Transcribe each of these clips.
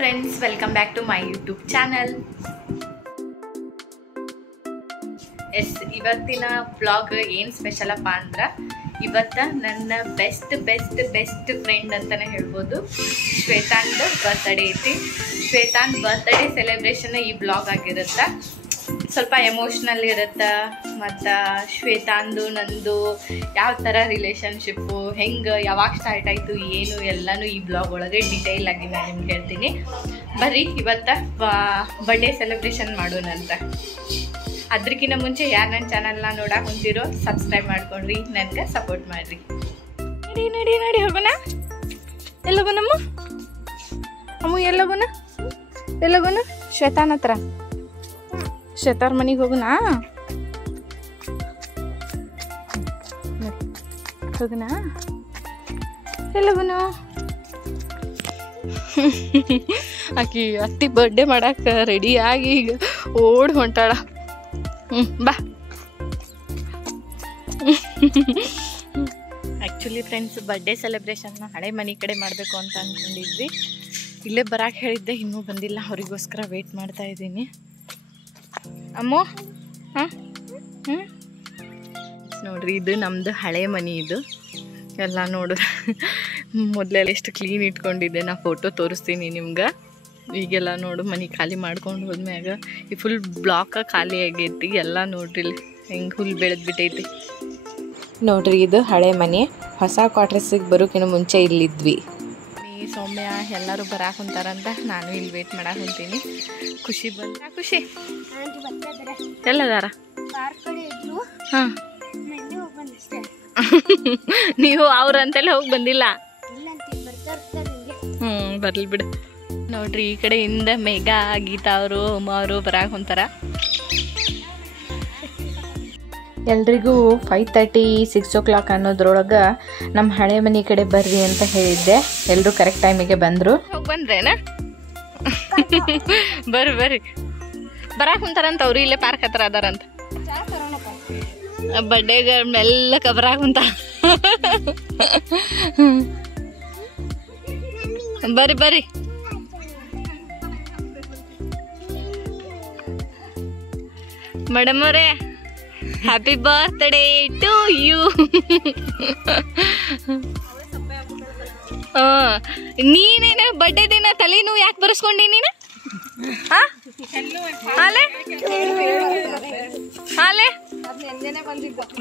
Friends, welcome back to my YouTube channel. Yes, ಇವತ್ತಿನ vlog ಏನು special ಅಪ್ಪ ಅಂದ್ರೆ ಇವತ್ತು ನನ್ನ ಬೆಸ್ಟ್ ಫ್ರೆಂಡ್ ಅಂತಾನೆ ಹೇಳ್ಬೋದು. ಶ್ವೇತಾನ್ ಬರ್ತ್ಡೇ ಐತಿ. ಶ್ವೇತಾನ್ ಬರ್ತ್ಡೇ ಸೆಲೆಬ್ರೇಷನ್ ಈ ಬ್ಲಾಗ್ ಆಗಿರುತ್ತೆ. ಸ್ವಲ್ಪ ಎಮೋಷ್ನಲ್ ಇರುತ್ತೆ. ಮತ್ತು ಶ್ವೇತಾಂದು ನಂದು ಯಾವ ಥರ ರಿಲೇಷನ್ಶಿಪ್ಪು ಹೆಂಗೆ ಯಾವಾಗ ಸ್ಟಾರ್ಟ್ ಆಯಿತು ಏನು ಎಲ್ಲನೂ ಈ ಬ್ಲಾಗ್ ಒಳಗೆ ಡೀಟೇಲ್ ಆಗಿ ನಾನು ನಿಮ್ಗೆ ಹೇಳ್ತೀನಿ. ಬರ್ರಿ ಇವತ್ತು ಬರ್ಡೇ ಸೆಲೆಬ್ರೇಷನ್ ಮಾಡೋಣಂತ. ಅದಕ್ಕಿಂತ ಮುಂಚೆ ಯಾರು ನನ್ನ ಚಾನಲ್ನ ನೋಡಕ್ಕೆ ಹೊಂದಿರೋ ಸಬ್ಸ್ಕ್ರೈಬ್ ಮಾಡ್ಕೊಂಡ್ರಿ, ನನಗೆ ಸಪೋರ್ಟ್ ಮಾಡಿರಿ. ನಡಿ ಹೋಗೋಣ. ಎಲ್ಲೋಗೋಣಮ್ಮ ಎಲ್ಲೋಗೋಣ ಶ್ವೇತಾನ್ ಹತ್ರ. ಶ್ವೇತಾರ್ ಮನೆಗೆ ಹೋಗೋಣ. ಎಲ್ಲೋಗೋಣ. ಆಕಿ ಅತ್ತಿ ಬರ್ಡೇ ಮಾಡಕ್ಕೆ ರೆಡಿ ಆಗಿ ಈಗ ಓಡ್ ಹೊಂಟಾಳ. ಬಾ. ಆ್ಯಕ್ಚುಲಿ ಫ್ರೆಂಡ್ಸ್, ಬರ್ಡೇ ಸೆಲೆಬ್ರೇಷನ್ನ ಹಳೆ ಮನೆ ಕಡೆ ಮಾಡಬೇಕು ಅಂತ ಅಂದ್ಕೊಂಡಿದ್ವಿ. ಇಲ್ಲೇ ಬರಕ್ಕೆ ಹೇಳಿದ್ದೆ, ಇನ್ನೂ ಬಂದಿಲ್ಲ. ಅವರಿಗೋಸ್ಕರ ವೆಯ್ಟ್ ಮಾಡ್ತಾ ಇದ್ದೀನಿ. ಅಮ್ಮೋ ಹಾಂ ನೋಡ್ರಿ, ಇದು ನಮ್ಮದು ಹಳೆ ಮನೆ. ಇದು ಎಲ್ಲ ನೋಡಿದ್ರೆ ಮೊದಲೆಲ್ಲ ಎಷ್ಟು ಕ್ಲೀನ್ ಇಟ್ಕೊಂಡಿದ್ದೆ. ನಾ ಫೋಟೋ ತೋರಿಸ್ತೀನಿ ನಿಮ್ಗೆ. ಈಗೆಲ್ಲ ನೋಡು ಮನೆ ಖಾಲಿ ಮಾಡ್ಕೊಂಡು ಹೋದ್ಮ್ಯಾಗ ಈ ಫುಲ್ ಬ್ಲಾಕ ಖಾಲಿ ಆಗೈತಿ. ಎಲ್ಲ ನೋಡ್ರಿ ಹೆಂಗೆ ಹುಲ್ ಬೆಳೆದ್ಬಿಟ್ಟೈತಿ ನೋಡ್ರಿ. ಇದು ಹಳೆ ಮನೆ. ಹೊಸ ಕ್ವಾರ್ಟರ್ಸಿಗೆ ಬರೋಕಿನ್ನ ಮುಂಚೆ ಇಲ್ಲಿದ್ವಿ. ಸೌಮ್ಯ ಎಲ್ಲರೂ ಬರಾಕ್ ಹೊಂತಾರಂತ ನಾನು ಇಲ್ಲಿ ವೇಟ್ ಮಾಡಕ್ಕೆ ಹೊಂತೀನಿ. ಖುಷಿ ಖುಷಿ ಎಲ್ಲದಾರ? ಹಾಂ, ನೀವು ಅವ್ರಂತೆಲ್ಲ ಹೋಗಿ ಬಂದಿಲ್ಲ? ಬರ್ಲಿ ಬಿಡು. ನೋಡ್ರಿ, ಈ ಕಡೆಯಿಂದ ಮೇಘ ಗೀತಾ ಅವರು ಅವರು ಬರಾಕ್ ಹೊಂತಾರ. ಎಲ್ರಿಗೂ 5:30 6 o'clock ಅನ್ನೋದ್ರೊಳಗೆ ನಮ್ಮ ಹಳೆ ಮನೆ ಕಡೆ ಬರ್ರಿ ಅಂತ ಹೇಳಿದ್ದೆ. ಎಲ್ಲರೂ ಕರೆಕ್ಟ್ ಟೈಮಿಗೆ ಬಂದರು. ಬಂದ್ರೇನ? ಬರ್ರಿ ಬರಾಕ್ ಹೊಂತಾರಂತ. ಅವ್ರು ಇಲ್ಲೇ ಪಾರ್ಕ್ ಹತ್ರ ಅದಾರಂತ. ಬರ್ಡೇಗ ಮೆಲ್ಲಕ ಬರಾಕ್ ಹೊಂತಾರ. ಬರ್ರಿ ಮೇಡಮ್ ಅವರೇ, ಹ್ಯಾಪಿ ಬರ್ತ್ಡೇ ಟು ಯು. ನೀನೇನು ಬರ್ಡೇ ದಿನ ತಲೆನೂ ಯಾಕೆ ಬರೆಸ್ಕೊಂಡಿ ನೀನು? ಹಾಲೆ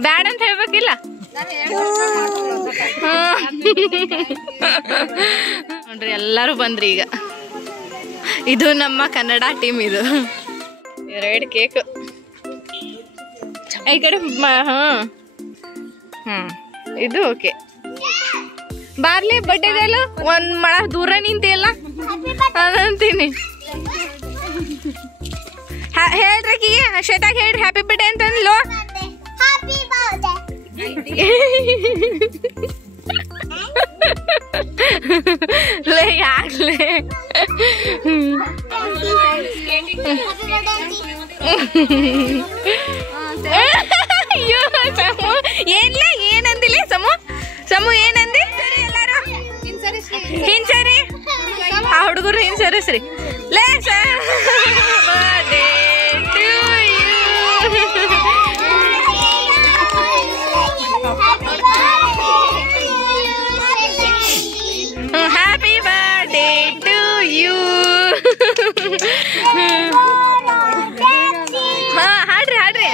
ಬ್ಯಾಡ ಅಂತ ಹೇಳ್ಬೇಕಿಲ್ಲ? ನೋಡ್ರಿ, ಎಲ್ಲರೂ ಬಂದ್ರಿ ಈಗ. ಇದು ನಮ್ಮ ಕನ್ನಡ ಟೀಮ್. ಇದು 2 ಕೇಕ್ ಈ ಕಡೆ. ಇದು ಓಕೆ. ಬಾರ್ಲಿ ಬಡ್ಡೆದಲ್ಲ ಒಂದ್ ಮಳ ದೂರ ನಿಂತಿಯಲ್ಲ ಅದಂತೀನಿ. ಹೇಳ್ರಿ ಶ್ವೇತಾಗ ಹೇಳ್ರಿ ಹ್ಯಾಪಿ ಬರ್ಡೇ ಅಂತಂದ್ಲು. ಯಾಕ್ಲೆ ಏನ್ಲ ಏನಂದಿಲ್ಲ? ಸಮು ಏನಂದಿ? ಎಲ್ಲಾರು ಹಿಂಸರಿ ಆ ಹುಡುಗರು ಹಿಂಸರಿಸ್ರಿ. ಲೇ birthday to you. Happy birthday to you. ಹಾಡ್ರಿ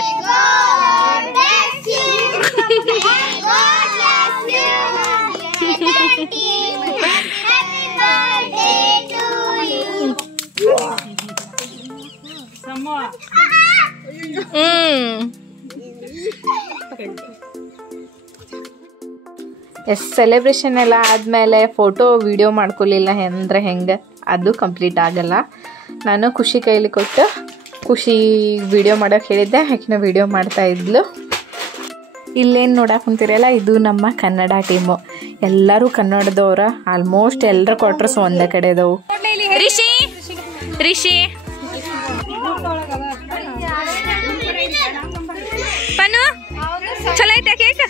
ಎಸ್ ಸೆಲೆಬ್ರೇಷನ್ ಎಲ್ಲ ಆದಮೇಲೆ ಫೋಟೋ ವಿಡಿಯೋ ಮಾಡ್ಕೊಲಿಲ್ಲ ಅಂದರೆ ಹೆಂಗೆ, ಅದು ಕಂಪ್ಲೀಟ್ ಆಗಲ್ಲ. ನಾನು ಖುಷಿ ಕೈಲಿ ಕೊಟ್ಟು ಖುಷಿ ವಿಡಿಯೋ ಮಾಡೋಕ್ಕೆ ಹೇಳಿದ್ದೆ. ಆಕಿನ ವಿಡಿಯೋ ಮಾಡ್ತಾ ಇದ್ಲು. ಇಲ್ಲೇನು ನೋಡಕ್ಕೆ ಕುಂತಿರಲ್ಲ, ಇದು ನಮ್ಮ ಕನ್ನಡ ಟೀಮು. ಎಲ್ಲರೂ ಕನ್ನಡದವ್ರ. ಆಲ್ಮೋಸ್ಟ್ ಎಲ್ಲರ ಕ್ವಾರ್ಟರ್ಸ್ ಒಂದೇ ಕಡೆ ಅದಾವು. ರಿಷಿ ಪನು ಚಲೋ ಐತೆ ಕೇಕ್?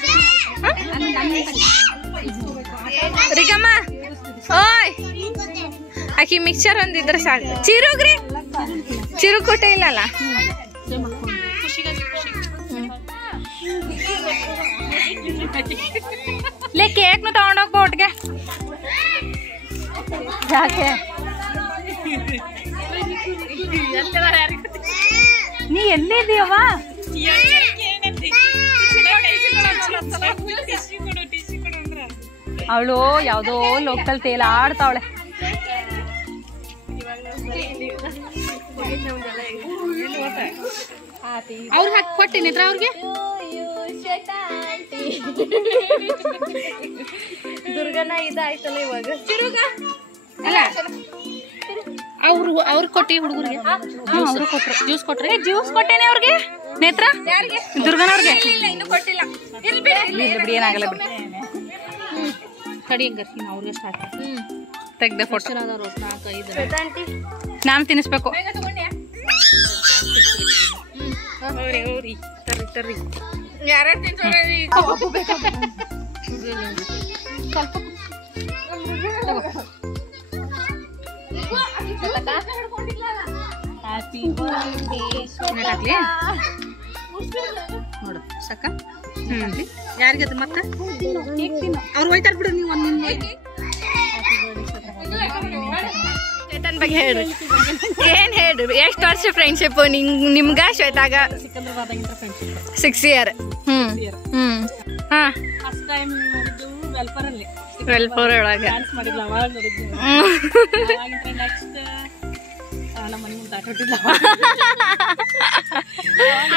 ರಿಗಮ್ಮ ಓಯ್ ಆಕಿ ಮಿಕ್ಸರ್ ಒಂದಿದ್ರೆ ಸಾಕು. ಚಿರುಗ್ರಿ ಚಿರು ಕೊಟ್ಟೆ ಇಲ್ಲಲ್ಲ. ಲೇ ಕೇಕ್ನು ತಗೊಂಡೋಗ್ಬೋ ಒಟ್ಟಿಗೆ. ಯಾಕೆ ನೀ ಎಲ್ಲಿದ್ದೀಯವ್ವ? ಅವಳು ಯಾವ್ದೋ ಲೋಕಲ್ ತೇಲಾಡ್ತಾವಳೆ. ಅವ್ರು ಹಾಕಿ ಕೊಟ್ಟಿನಿ ಅವ್ರಿಗೆ. ದುರ್ಗನ ಇದಾಯ್ತಲ್ಲ ಇವಾಗ. ಅಲ್ಲ ಅವ್ರು ಕೊಟ್ಟಿ ಹುಡುಗರಿಗೆ ಜ್ಯೂಸ್ ಕೊಟ್ರಿ. ಜ್ಯೂಸ್ ಕೊಟ್ಟೇನೆ ಅವ್ರಿಗೆ. ನೇತ್ರ ದುರ್ಗನವ್ರಿಗೆ ಇನ್ನು ಕೊಟ್ಟಿಲ್ಲ. ಬಿಡಿ ಏನಾಗಲ್ಲ ಬಿಡಿ. ಕಡಿ ಹಂಗಾರ ಅವ್ರಿಗೆ ಸ್ಟಾರ್ಟ್ ತೆಗ್ದ ಫೋಟೋ. 4-5 ನಾನು ತಿನ್ನಿಸ್ಬೇಕು. ತರ್ರಿ ಯಾರ ನೋಡು ಸಾಕ. ಯಾರಿಗದು ಮತ್ತೆ ಅವ್ರು ಹೋಯ್ತಾರ ಬಿಡು. ನೀವು ಶ್ವೇತನ್ ಬಗ್ಗೆ ಹೇಳ್ರಿ. ಏನ್ ಹೇಳ್ರಿ? ಎಷ್ಟು ವರ್ಷ ಫ್ರೆಂಡ್ಶಿಪ್ ನಿಮ್ಗ ಶ್ವೇತಾಗ? 6 year. ವೆಲ್ಫೇರ್ ಒಳಗ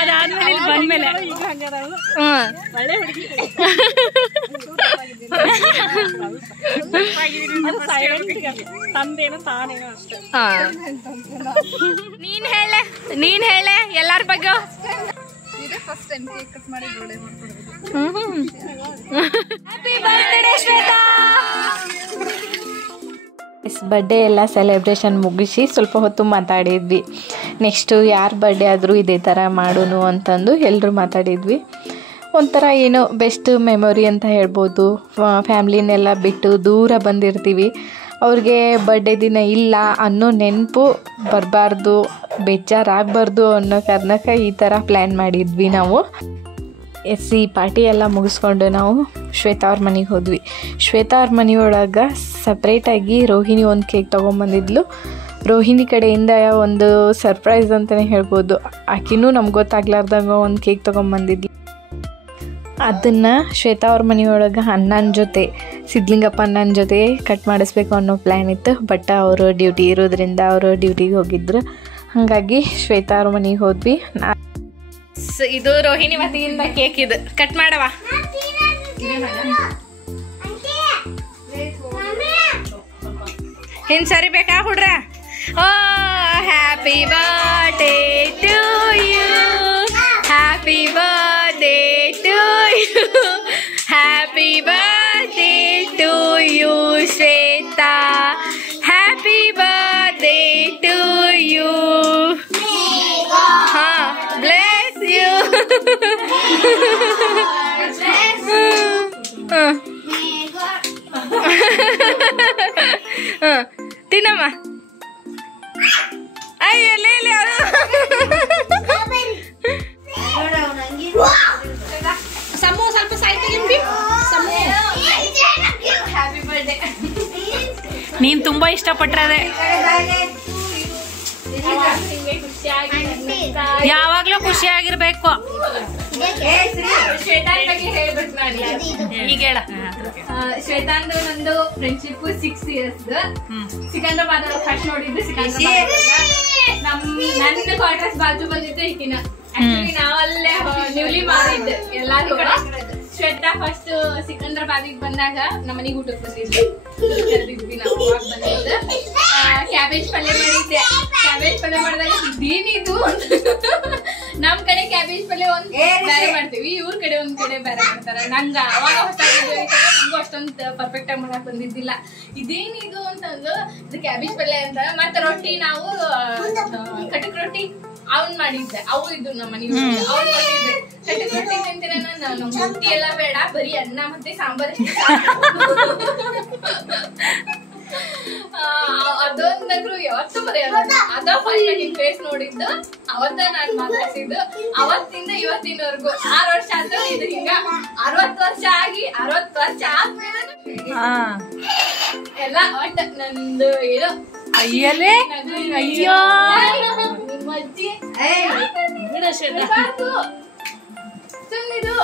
ಅದಾದ್ಮೇಲೆ ಬಂದ್ಮೇಲೆ ನೀನ್ ಹೇಳೆ ಎಲ್ಲಾರ ಬಗ್ಗೆ. ಬರ್ಡೇ ಎಲ್ಲ ಸೆಲೆಬ್ರೇಷನ್ ಮುಗಿಸಿ ಸ್ವಲ್ಪ ಹೊತ್ತು ಮಾತಾಡಿದ್ವಿ. ನೆಕ್ಸ್ಟು ಯಾರ ಬರ್ಡೇ ಆದರೂ ಇದೇ ಥರ ಮಾಡೋನು ಅಂತಂದು ಎಲ್ಲರೂ ಮಾತಾಡಿದ್ವಿ. ಒಂಥರ ಏನೋ ಬೆಸ್ಟ್ ಮೆಮೊರಿ ಅಂತ ಹೇಳ್ಬೋದು. ಫ್ಯಾಮ್ಲಿನೆಲ್ಲ ಬಿಟ್ಟು ದೂರ ಬಂದಿರ್ತೀವಿ. ಅವ್ರಿಗೆ ಬರ್ಡೇ ದಿನ ಇಲ್ಲ ಅನ್ನೋ ನೆನಪು ಬರಬಾರ್ದು, ಬೇಜಾರಾಗಬಾರ್ದು ಅನ್ನೋ ಕಾರಣಕ್ಕೆ ಈ ಥರ ಪ್ಲ್ಯಾನ್ ಮಾಡಿದ್ವಿ ನಾವು. ಈ ಪಾರ್ಟಿ ಎಲ್ಲ ಮುಗಿಸ್ಕೊಂಡು ನಾವು ಶ್ವೇತಾ ಅವ್ರ ಮನೆಗೆ ಹೋದ್ವಿ. ಶ್ವೇತಾ ಅವ್ರ ಮನೆಯೊಳಗೆ ಸಪ್ರೇಟಾಗಿ ರೋಹಿಣಿ ಒಂದು ಕೇಕ್ ತೊಗೊಂಬಂದಿದ್ಲು. ರೋಹಿಣಿ ಕಡೆಯಿಂದ ಒಂದು ಸರ್ಪ್ರೈಸ್ ಅಂತಲೇ ಹೇಳ್ಬೋದು. ಆಕಿನೂ ನಮ್ಗೆ ಗೊತ್ತಾಗ್ಲಾರ್ದಾಗ ಒಂದು ಕೇಕ್ ತೊಗೊಂಬಂದಿದ್ಲು. ಅದನ್ನು ಶ್ವೇತಾ ಅವ್ರ ಮನೆಯೊಳಗೆ ಅಣ್ಣನ ಜೊತೆ, ಸಿದ್ಲಿಂಗಪ್ಪ ಅಣ್ಣನ ಜೊತೆ ಕಟ್ ಮಾಡಿಸ್ಬೇಕು ಅನ್ನೋ ಪ್ಲ್ಯಾನ್ ಇತ್ತು. ಬಟ್ ಅವರು ಡ್ಯೂಟಿ ಇರೋದ್ರಿಂದ ಅವರು ಡ್ಯೂಟಿಗೆ ಹೋಗಿದ್ರು. ಹಾಗಾಗಿ ಶ್ವೇತಾ ಅವ್ರ ಮನೆಗೆ ಹೋದ್ವಿ. ಇದು ರೋಹಿಣಿ ವತಿಯಿಂದ ಕೇಕ್. ಇದು ಕಟ್ ಮಾಡವ. ಹಿಂಗ್ ಸರಿ ಬೇಕಾ ಹುಡ್ರ? ಓ happy birthday to you, happy birthday to you, happy birthday to you Shweta, happy birthday to you. ಹಾ ಬ್ಲೆಸ್ ಯು. ತಿನ್ನಮ್ಮ. ಅಯ್ಯಲ್ಲ ಸಮೂ ಸ್ವಲ್ಪ ಸಾಯ್ತಿ. Happy birthday. ನೀನ್ ತುಂಬಾ ಇಷ್ಟಪಟ್ರೆ ಯಾವಾಗ್ಲೂ ಖುಷಿಯಾಗಿರ್ಬೇಕು. ಈಗ ಹೇಳ. ಶ್ವೇತಾಂದು ನಂದು ಫ್ರೆಂಡ್ಶಿಪ್ 6 years. ಸಿಕಂದ್ರಾಬಾದ್ ಫಸ್ಟ್ ನೋಡಿದ್ದು. ನನ್ನ ಕ್ವಾರ್ಟರ್ಸ್ ಬಾಜು ಬಂದಿದ್ದು ಈಕಿನ. ಆಕ್ಚುಲಿ ನಾವಲ್ಲೇ ನ್ಯೂಲಿ ಮಾಡಿದ್ದು ಎಲ್ಲಾರು. ಶ್ವೇತಾ ಫಸ್ಟ್ ಸಿಕಂದ್ರಾಬಾದಿಗೆ ಬಂದಾಗ ನಮ್ಮ ಮನೆಗೆ ಊಟಕ್ಕೆ ಬಂದಿದ್ವಿ. ಕರೆದಿದ್ವಿ ನಾವು. ಬಂದಿದ್ದು ಕ್ಯಾಬೇಜ್ ಪಲ್ಯ ಮಾಡಿದ್ದೆ. ಕ್ಯಾಬೇಜ್ ಪಲ್ಯ ಮಾಡಿದಾಗ ಇದೇನಿದು, ನಮ್ ಕಡೆ ಕ್ಯಾಬೇಜ್ ಪಲ್ಯ ಒಂದ್ ಬೇರೆ ಮಾಡ್ತೀವಿ, ಇವ್ರ ಕಡೆ ಒಂದ್ ಕಡೆ ಬೇರೆ ಮಾಡ್ತಾರ. ನಂಗ ಅವಾಗ ನಂಗೂ ಅಷ್ಟೊಂದು ಪರ್ಫೆಕ್ಟ್ ಆಗಿ ಮಾಡಕ್ ಬಂದಿದ್ದಿಲ್ಲ. ಇದೇನಿದು ಅಂತಂದು ಇದು ಕ್ಯಾಬೇಜ್ ಪಲ್ಯ ಅಂತ. ಮತ್ತೆ ರೊಟ್ಟಿ ನಾವು ಕಟಕ್ ರೊಟ್ಟಿ ಅವ್ನ್ ಮಾಡಿದ್ದೆ. ಅವು ಇದು ನಮ್ಮ ಮನೆಗೆ ಅವ್ನ್ ಮಾಡಿದ್ದೆ. ಕಟಕ್ ರೊಟ್ಟಿ ತಿಂತೀನಿ ನಾನು. ರೊಟ್ಟಿ ಎಲ್ಲ ಬೇಡ, ಬರೀ ಅನ್ನ ಮತ್ತೆ ಸಾಂಬಾರ್. ಅದೊಂದಾದ್ರು ಯಾವತ್ತೂ ಮರೆಯಲ್ಲ. ಅದ ಫಸ್ಟ್ ನಿಮ್ ಫೇಸ್ ನೋಡಿದ್ದು ಅವತ್ತ ನಾನ್ ಮಾತಾಡ್ಸಿದ್ದು. ಅವತ್ತಿಂದ ಇವತ್ತಿನವರೆಗೂ 6 ವರ್ಷ ಆದ್ರೂ ಇದು ಹಿಂಗ 60 ವರ್ಷ ಆಗಿ 60 ವರ್ಷ ಆದ್ಮೇಲೆ ಎಲ್ಲ ಒಟ್ಟ ನಂದು ಏನೋ ಅಯ್ಯಲೇ ಅಯ್ಯೋ ನಿಮ್ಮ ಅಜ್ಜಿ ಸುಮ್ನಿದು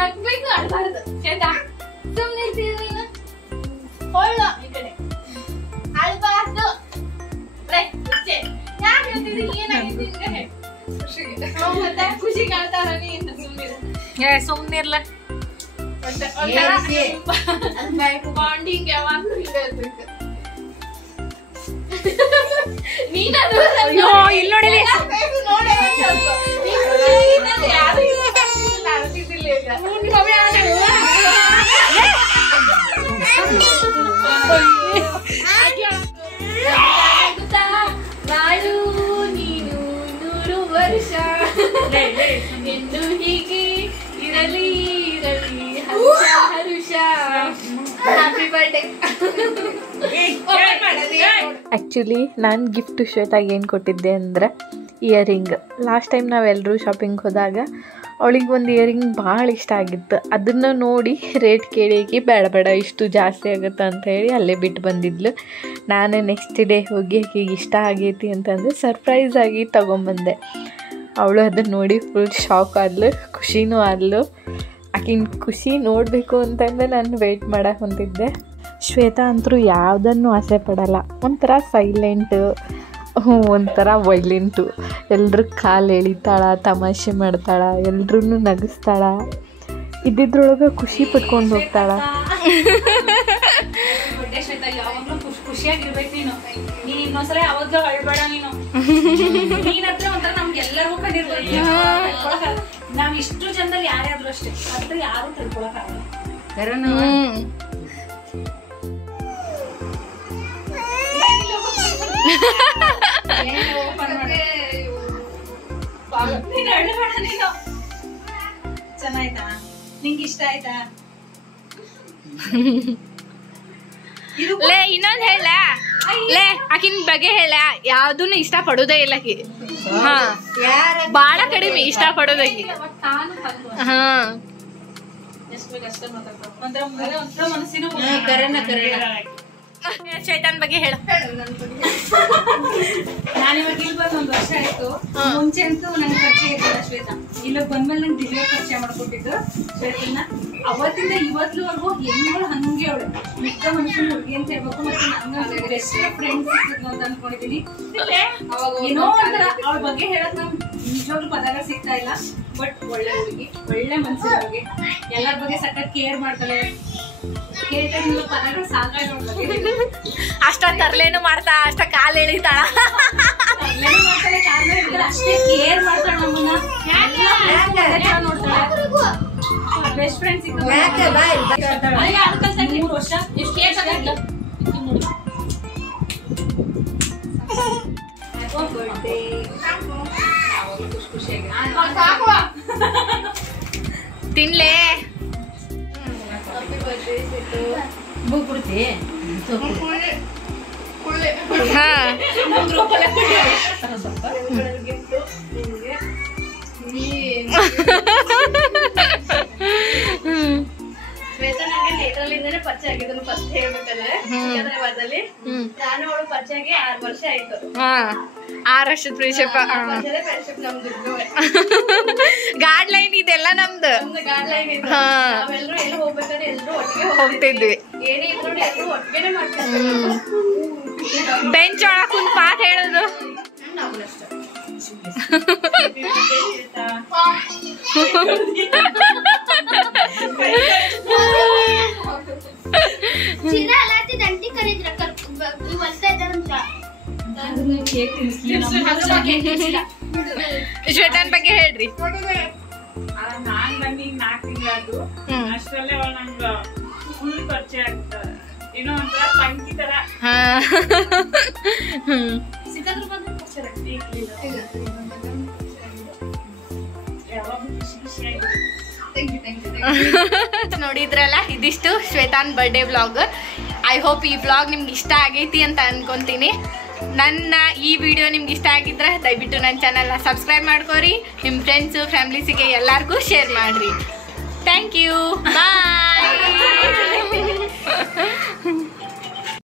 ನಗ್ಬೇಕು ಅಡ್ಬಾರ್ದು ಚೇತಾ. ಸುಮ್ನಿರ್ತೀವಿ ನೀನು ಹೊಳ್ಳ ಈ ಕಡೆ ಅಳ್ಬಾರ್ದು. ಯಾಕೆ ಹೇಳ್ತಿದ್ರಿ ಏನಾಗಿತ್ತು ನಿನ್ಗೆ? ಮತ್ತೆ ಖುಷಿ ಕಾಣ್ತಾರ ನೀನು ಸುಮ್ನಿರು. ಸುಮ್ನಿರ್ಲ ಬಾಂಡಿಂಗ್ ಯಾವಾಗ್ಲೂ ಹಿಂಗ ಇರ್ಬೇಕು. ಅಯ್ಯೋ ಇಲ್ಲಿ ನೋಡಿಲಿ ನಾಳು ನೀನು 100 ವರ್ಷ ಎಂದು ಹೀಗೆ ಇರಲಿ ಇರಲಿ ಹರುಷ. Happy birthday. ಆ್ಯಕ್ಚುಲಿ ನಾನು ಗಿಫ್ಟ್ ಶ್ವೇತಾಗೆ ಏನು ಕೊಟ್ಟಿದ್ದೆ ಅಂದರೆ ಇಯರಿಂಗ್. ಲಾಸ್ಟ್ ಟೈಮ್ ನಾವೆಲ್ಲರೂ ಶಾಪಿಂಗ್ ಹೋದಾಗ ಅವಳಿಗೆ ಒಂದು ಇಯರಿಂಗ್ ಭಾಳ ಇಷ್ಟ ಆಗಿತ್ತು. ಅದನ್ನು ನೋಡಿ ರೇಟ್ ಕೇಳಿ ಬೇಡ ಬೇಡ ಇಷ್ಟು ಜಾಸ್ತಿ ಆಗುತ್ತೆ ಅಂತ ಹೇಳಿ ಅಲ್ಲೇ ಬಿಟ್ಟು ಬಂದಿದ್ಲು. ನಾನು ನೆಕ್ಸ್ಟ್ ಡೇ ಹೋಗಿ ಆಕೆಗೆ ಇಷ್ಟ ಆಗೈತಿ ಅಂತಂದು ಸರ್ಪ್ರೈಸ್ ಆಗಿ ತೊಗೊಂಬಂದೆ. ಅವಳು ಅದನ್ನು ನೋಡಿ ಫುಲ್ ಶಾಕ್ ಆದ್ಲು, ಖುಷಿನೂ ಆದ್ಲು. ಆಕಿನ ಖುಷಿ ನೋಡಬೇಕು ಅಂತಂದು ನಾನು ವೆಯ್ಟ್ ಮಾಡಕ್ಕೆ ಹೊಂತಿದ್ದೆ. ಶ್ವೇತಾ ಅಂತರೂ ಯಾವುದನ್ನು ಆಸೆ ಪಡಲ್ಲ. ಒಂಥರ ಸೈಲೆಂಟು, ಒಂಥರ ವೈಲೆಂಟು. ಎಲ್ರ ಕಾಲು ಎಳಿತಾಳ, ತಮಾಷೆ ಮಾಡ್ತಾಳೆ, ಎಲ್ರೂ ನಗಿಸ್ತಾಳ. ಇದ್ದಿದ್ರೊಳಗೆ ಖುಷಿ ಪಟ್ಕೊಂಡು ಹೋಗ್ತಾಳ. ಯಾವಾಗ್ಲೂ ಖುಷಿಯಾಗಿರ್ಬೇಕು ನೀನು. ನೀನ್ ಇನ್ನೊಂದ್ಸಲ ಯಾವಾಗ್ಲೂ ಅಳ್ಬೇಡ ನೀನು. ನೀನ್ ಹತ್ರ ಒಂಥರ ನಮ್ಗೆಲ್ಲರಿಗೂ ಕಂಡಿರ್ಬೇಕು. ನಾವ್ ಇಷ್ಟು ಜನದಲ್ಲಿ ಯಾರ್ಯಾದ್ರು ಅಷ್ಟೇ ಅದ್ರ ಯಾರು ತಿಳ್ಕೊಳಕ್ ಆಗಲ್ಲ. ಚೆನ್ನಾಯ್ತಾ? ನಿಂಗೆ ಇಷ್ಟ ಆಯ್ತಾ? ಲೇ ಇನ್ನೊಂದ್ ಹೇಳ ಲೇ ಆಕಿನ ಬಗ್ಗೆ ಹೇಳ. ಯಾವ್ದನ್ನು ಇಷ್ಟ ಪಡೋದೇ ಇಲ್ಲ ಆಕಿ. ಹಾ ಬಾಳ ಕಡಿಮೆ ಇಷ್ಟ ಪಡೋದಾಕಿ. ಹಾ ಚೇತನ್ ಬಗ್ಗೆ ಹೇಳ. ನಾನಿವಾಗ ಇಲ್ಲಿ ಬಂದು 1 ವರ್ಷ ಆಯ್ತು. ಮುಂಚೆ ಅಂತೂ ನಂಗೆ ಪರಿಚಯ ಇರ್ಲಿಲ್ಲ ಶ್ವೇತಾ. ಇಲ್ಲಿಗೆ ಬಂದ್ಮೇಲೆ ನಂಗೆ ದಿವ್ಯ ಪರಿಚಯ ಮಾಡ್ಕೊಟ್ಟಿದ್ದು ಶ್ವೇತನ್ನ. ಅವತ್ತಿಂದ ಇವತ್ವರೆಗೂ ಹೆಣ್ಗಳು ಹಂಗೆ ಅವಳು ಮಿಕ್ಕ ಮನುಷ್ಯನ ಹುಡುಗಿ ಅಂತ ಹೇಳ್ಬೇಕು. ಮತ್ತೆ ನಂಗೆ ಬೆಸ್ಟ್ ಫ್ರೆಂಡ್ ಸಿಕ್ಕಿದ್ಲು ಅಂತ ಅನ್ಕೊಂಡಿದೀನಿ. ಏನೋ ಒಂಥರ ಅವಳ ಬಗ್ಗೆ ಹೇಳಕ್ ನಂಗೆ ನಿಜವಾಗ್ಲೂ ಪದಗಳು ಸಿಗ್ತಾ ಇಲ್ಲ. ಬಟ್ ಒಳ್ಳೆ ಹುಡುಗಿ, ಒಳ್ಳೆ ಮನ್ಸಿನ ಬಗ್ಗೆ, ಎಲ್ಲರ ಬಗ್ಗೆ ಸಖತ್ ಕೇರ್ ಮಾಡ್ತಾಳೆ. ಪದಗಳು ಸಾಕಾಗಿ ಅಷ್ಟ ತರ್ಲೇನು ಮಾಡ್ತಾ, ಅಷ್ಟ ಕಾಲ್ ಎಳಿತಾಳ, ಅಷ್ಟೇ ಕೇರ್ ಮಾಡ್ತಾಳೆ ನಮ್ಮನ್ನ. ನೋಡ್ತಾಳೆ. ಬೆಸ್ಟ್ ಫ್ರೆಂಡ್ಸ್ 3 ವರ್ಷ ಎಷ್ಟು ತಿನ್ಲೇ. ಹಾ ಶ್ವೇತಾ ನನಗೆ ಥಿಯೇಟರ್ಲಿಂದಾನೆ ಪರಿಚಯ ಆಗಿದ್ದನು. ಫಸ್ಟ್ ಹೇಳ್ಬೇಕಂದ್ರೆ ಸಿಕಂದ್ರಾಬಾದಲ್ಲಿ ನಾನು ಅವಳು ಪರಿಚಯ ಆಗಿ 6 ವರ್ಷ ಆಯ್ತು. 6 ವರ್ಷದ ಫ್ರೆಂಡ್ಶಿಪ್. ಫ್ರೆಂಡ್ಶಿಪ್ ನಮ್ದು ಗಾಡ್ ಲೈನ್ ಇದೆಲ್ಲ ನಮ್ದು. ಗಾಡ್ ಲೈನ್ ಇದೆ. ನಾವೆಲ್ಲರೂ ಎಲ್ಲಿ ಹೋಗ್ಬೇಕಾದ್ರೆ ಎಲ್ಲರೂ ಒಟ್ಟಿಗೆ ಹೋಗ್ತಿದ್ವಿ. ಏನೇ ಇದ್ರು ಎಲ್ಲರೂ ಒಟ್ಟಿಗೆನೆ ಮಾಡ್ತಿದ್ವಿ. ಬೆಂಚ್ ಒಳಗೆ ಕುಂತ್ ಮಾತ್ ಹೇಳೋದು. ಶ್ವೇತನ್ ಬಗ್ಗೆ ಹೇಳ್ರಿ. ನಾನ್ ಬಂದು 4 ತಿಂಗಳಾದ್ರು ಅಷ್ಟರಲ್ಲೇ ಅವಳು ನಂಗ ಫುಲ್ ಪರಿಚಯ ಆಗ್ತಾರೆ. ಏನೋ ಒಂಥರ ಪಂಕಿ ತರ. ನೋಡಿದ್ರಲ್ಲ, ಇದಿಷ್ಟು ಶ್ವೇತಾನ್ ಬರ್ಡೇ ವ್ಲಾಗ್. ಐ ಹೋಪ್ ಈ ವ್ಲಾಗ್ ನಿಮ್ಗೆ ಇಷ್ಟ ಆಗೈತಿ ಅಂತ ಅನ್ಕೊಂತೀನಿ. ನನ್ನ ಈ ವಿಡಿಯೋ ನಿಮ್ಗೆ ಇಷ್ಟ ಆಗಿದ್ರೆ ದಯವಿಟ್ಟು ನನ್ನ ಚಾನಲ್ನ ಸಬ್ಸ್ಕ್ರೈಬ್ ಮಾಡ್ಕೋರಿ. ನಿಮ್ಮ ಫ್ರೆಂಡ್ಸು ಫ್ಯಾಮಿಲೀಸಿಗೆ ಎಲ್ಲರಿಗೂ ಶೇರ್ ಮಾಡಿರಿ. Thank you, bye.